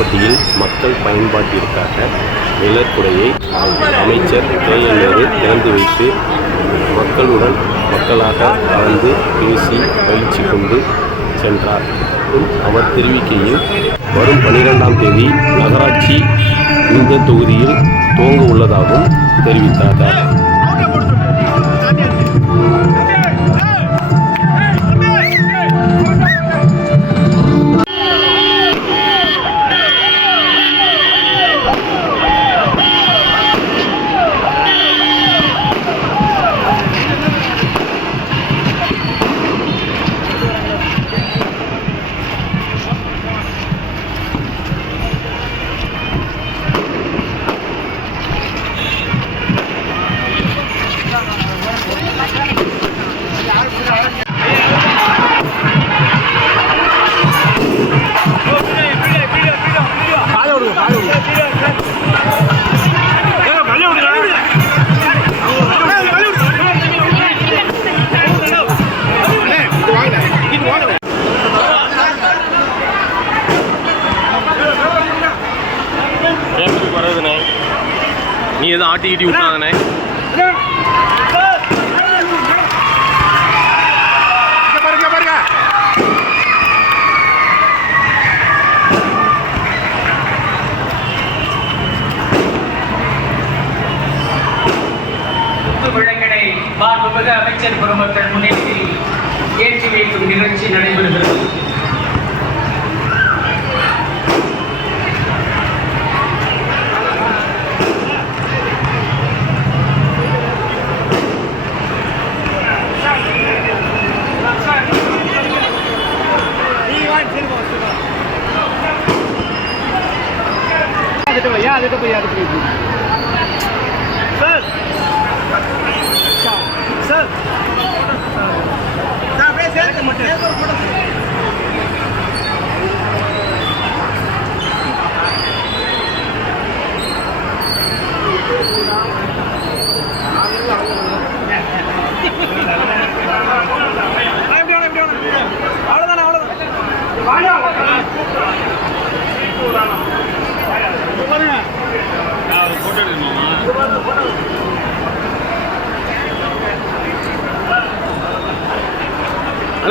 உற்பத்தியில் மக்கள் பயன்பாட்டிற்காக நிழற்குடையை அமைச்சர் கேஎல்ஏவை திறந்து வைத்து மக்களுடன் மக்களாக கலந்து பேசி பயிற்சி கொண்டு சென்றார். அவர் தெரிவிக்கையில் வரும் பனிரெண்டாம் தேதி நகராட்சி இந்த தொகுதியில் துவங்க உள்ளதாகவும் தெரிவித்தார். நீ எதுவும் ஆட்டி கீட்டி விட்டாங்கண்ணே அமைச்சர் பெருமக்கள் முன்னிலையில் ஏற்றி வைக்கும் நிகழ்ச்சி நடைபெறுகிறது.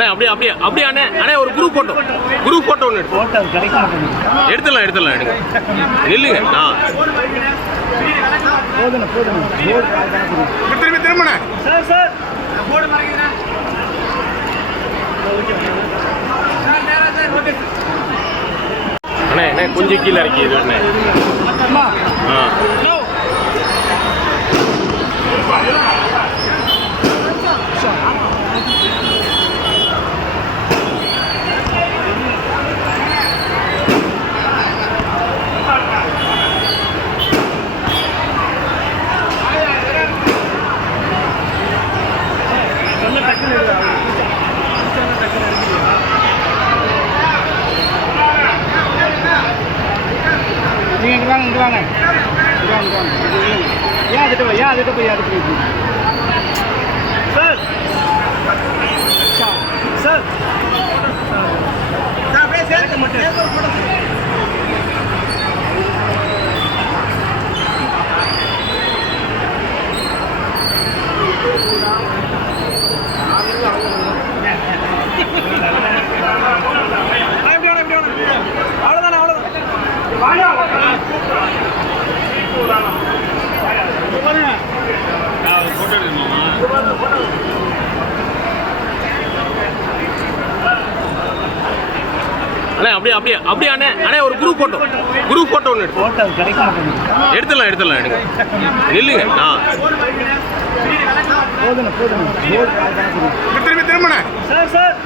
அண்ணே அப்படியே அப்படியே அப்படியே அண்ணே அண்ணே ஒரு குரூப் போட்டோ குரூப் போட்டோ ஒன்று எடுத்துடலாம் எடுத்துடலாம் எடுங்க. நில்லுங்க. நான் திரும்பி திரும்பின அண்ணே அண்ணே கொஞ்சம் கீழே இறக்கி இது அண்ணே ஆ நீங்க இங்க வாங்க இங்க வாங்க. இங்க வாங்க ஏன் அதுக்கு போய் ஏன் அதுக்கு போய் அதுக்கு போய்? சார். சார். நான் அப்படியே சேர்க்க மாட்டேன் அண்ணே அப்படியே அப்படியே அப்படியே அண்ணே அண்ணே ஒரு குரூப் போட்டோ குரூப் போட்டோ ஒன்று எடுத்து. போட்டோ கிடைக்க மாட்டேங்குது எடுத்துடலாம் எடுத்துடலாம் எடுங்க. நில்லுங்க. நான் திரும்பி திரும்பின சார் சார்.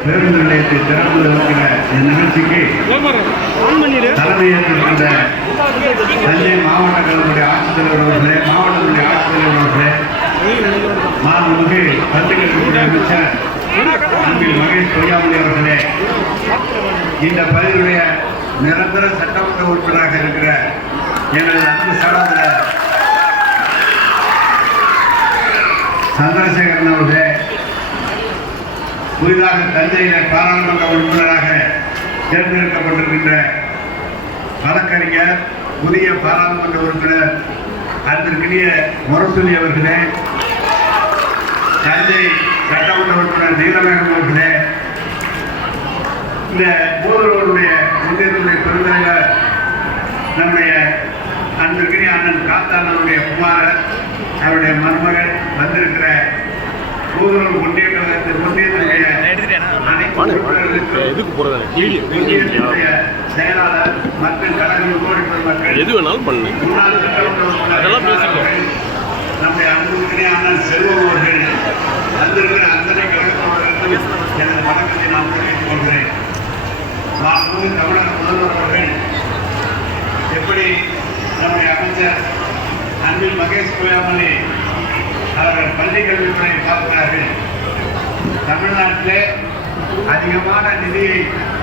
பேருந்து நிலையத்தை திறந்து வைக்கிற இந்நிகழ்ச்சிக்கு தலைமையேற்றிருக்கின்ற தஞ்சை மாவட்ட கழகத்துடைய ஆட்சித்தலைவர் அவர்களே மாவட்டத்துடைய ஆட்சித்தலைவர் அவர்களே மாண்புமிகு பள்ளிக்கல்வித்துறை அமைச்சர் அன்பில் மகேஷ் பொய்யாமொழி அவர்களே இந்த பகுதியுடைய நிரந்தர சட்டமன்ற உறுப்பினராக இருக்கிற எனது அன்பு சகோதரர் சந்திரசேகரன் அவர்களே புதிதாக தஞ்சையில பாராளுமன்ற உறுப்பினராக தேர்ந்தெடுக்கப்பட்டிருக்கின்ற வழக்கறிஞர் புதிய பாராளுமன்ற உறுப்பினர் அன்பிற்கினிய முரசொலி அவர்களே தஞ்சை சட்டமன்ற உறுப்பினர் நீலமேகம் அவர்களே இந்த முதல்வருடைய முன்னேற்றத்துடைய பெருந்தலைவர் நம்முடைய அன்பிற்கினிய அண்ணன் காத்தாளனுடைய குமாரர் அவருடைய மருமகள் வந்திருக்கிற கோடி மக்கள் எது வேணாலும் பண்ணு அதெல்லாம் பேசிக்கோ. நம்முடைய அன்புக்குரிய அண்ணன் செல்வம் அவர்கள் வந்திருக்கிற அத்தனை கழகத்தோழர்களுக்கும் எனது வணக்கத்தை நான் தெரிவித்துக் கொள்கிறேன் மாண்புமிகு தமிழக முதல்வர் அவர்கள் எப்படி நம்முடைய அமைச்சர் அன்பில் மகேஷ் பொய்யாமலே அவர்கள் பள்ளி கல்வித்துறையை பார்க்கிறார்கள். தமிழ்நாட்டிலே அதிகமான நிதியை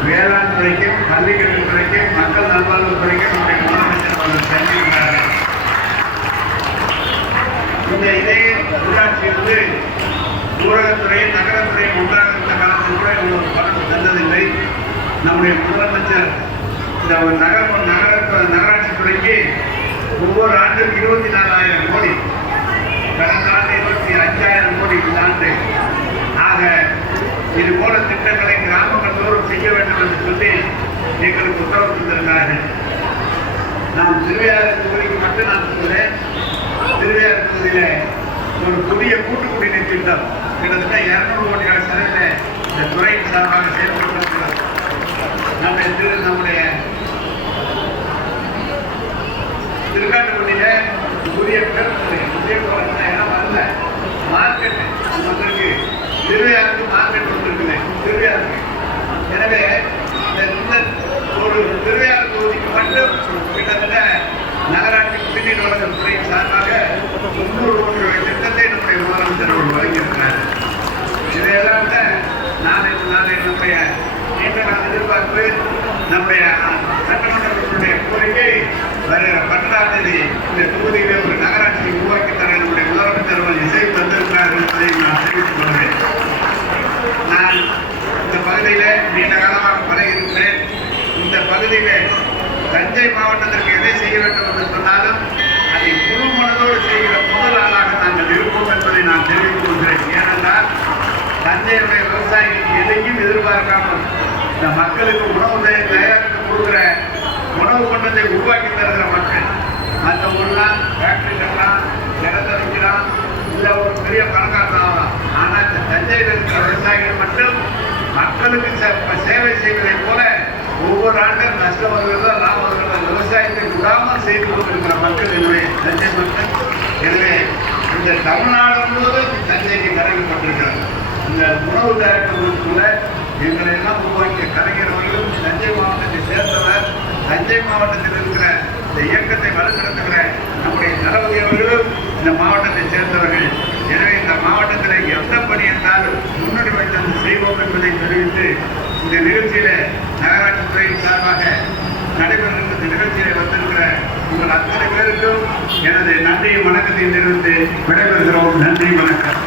வேளாண் துறைக்கும் பள்ளி கல்வித்துறைக்கும் மக்கள் நல்வாழ்வுத்துறைக்கும் நம்முடைய முதலமைச்சர் அவர்கள் சென்றிருக்கிறார்கள். இந்த இதே ஊராட்சி வந்து ஊரகத்துறை நகரத்துறை ஒன்றாக இருந்த காலத்தில் கூட இவ்வளவு பணம் தந்ததில்லை நம்முடைய முதலமைச்சர் இந்த நகரம் நகர நகர நகராட்சி துறைக்கு ஒவ்வொரு ஆண்டும் இருபத்தி நாலாயிரம் கோடி. கடந்த லட்சத்தி அஞ்சாயிரம் கோடி இந்த ஆண்டு ஆக இது போல திட்டங்களை கிராமங்கள் தோறும் செய்ய வேண்டும் என்று சொல்லி எங்களுக்கு உத்தரவு தந்திருக்கிறார்கள். நான் திருவையாறு தொகுதிக்கு மட்டும் நான் சொல்கிறேன் திருவையாறு தொகுதியில் ஒரு புதிய கூட்டு குடிநீர் திட்டம் கிட்டத்தட்ட இரநூறு கோடி செலவில் இந்த துறையின் சார்பாக செயல்படுத்தப்படுகிறது நம்ம திரு நம்முடைய திருக்காட்டுப்பள்ளியில புதிய பேருந்து புதிய குழந்தை மார்க்கெட் வந்திருக்கு. திருவையாருக்கு மார்க்கெட் வந்திருக்குது திருவையாருக்கு எனவே இந்த ஒரு திருவையாறு தொகுதிக்கு மட்டும் கிட்டத்தட்ட நகராட்சி குடிநீர் வழங்கல் துறையின் சார்பாக முன்னூறு கோடி ரூபாய் திட்டத்தை நம்முடைய முதலமைச்சர் அவர்கள் வழங்கியிருக்கிறார். இதையெல்லாம் விட நாளை நாளை நம்முடைய நீண்ட நாள் எதிர்பார்ப்பு நம்முடைய சட்டமன்றத்தினுடைய கோரிக்கை வருகிற பன்னெண்டாம் தேதி இந்த தொகுதியிலே ஒரு நகராட்சியை உருவாக்கி தர இசை தந்திருக்கிறார் என்பதை நான் தெரிவித்துக் கொள்கிறேன். நான் இந்த பகுதியில் நீண்ட காலமாக பழகியிருக்கிறேன். இந்த பகுதியில் தஞ்சை மாவட்டத்திற்கு எதை செய்ய வேண்டும் என்று சொன்னாலும் அதை முழு மனதோடு செய்கிற முதல் ஆளாக நாங்கள் இருப்போம் என்பதை நான் தெரிவித்துக் கொள்கிறேன். ஏனென்றால் தஞ்சையுடைய விவசாயிகளுக்கு எதையும் எதிர்பார்க்காமல் இந்த மக்களுக்கு உணவு தயாரித்து கொடுக்குற உணவு கொண்டதை உருவாக்கி தருகிற மக்கள். மற்ற ஊர்லாம் ஃபேக்டரி பெரிய பணக்காரன் ஆனால் இந்த தஞ்சையில் இருக்கிற விவசாயிகள் மட்டும் மக்களுக்கு சே- சேவை செய்வதைப் போல ஒவ்வொரு ஆண்டும் நஷ்டம் வருகிறதோ லாபம் வருகிறதோ விவசாயத்தை விடாமல் செய்து கொண்டிருக்கிற மக்கள் எனவே தஞ்சை மக்கள். எனவே இந்த தமிழ்நாடு முழுவதும் தஞ்சைக்கு கரைக்கப்பட்டிருக்கிறது இந்த உணவு தயாரிப்புகளுக்குள்ள எங்களை எல்லாம் உருவாக்கிய கலைஞர்களும் தஞ்சை மாவட்டத்தை சேர்ந்தவர். தஞ்சை மாவட்டத்தில் இருக்கிற இந்த இயக்கத்தை வலுப்படுத்துகிற நம்முடைய தளபதி அவர்களும் இந்த மாவட்டத்தை சேர்ந்தவர்கள். எனவே இந்த மாவட்டத்தில் எந்த பணி என்றாலும் முன்னுரிமை தந்து செய்வோம் என்பதை தெரிவித்து இந்த நிகழ்ச்சியில நகராட்சி துறையின் சார்பாக நடைபெறுகின்ற இந்த நிகழ்ச்சியில வந்திருக்கிற உங்கள் அத்தனை பேருக்கும் எனது நன்றியும் வணக்கத்தையும் தெரிவித்து விடைபெறுகிறோம். நன்றி வணக்கம்.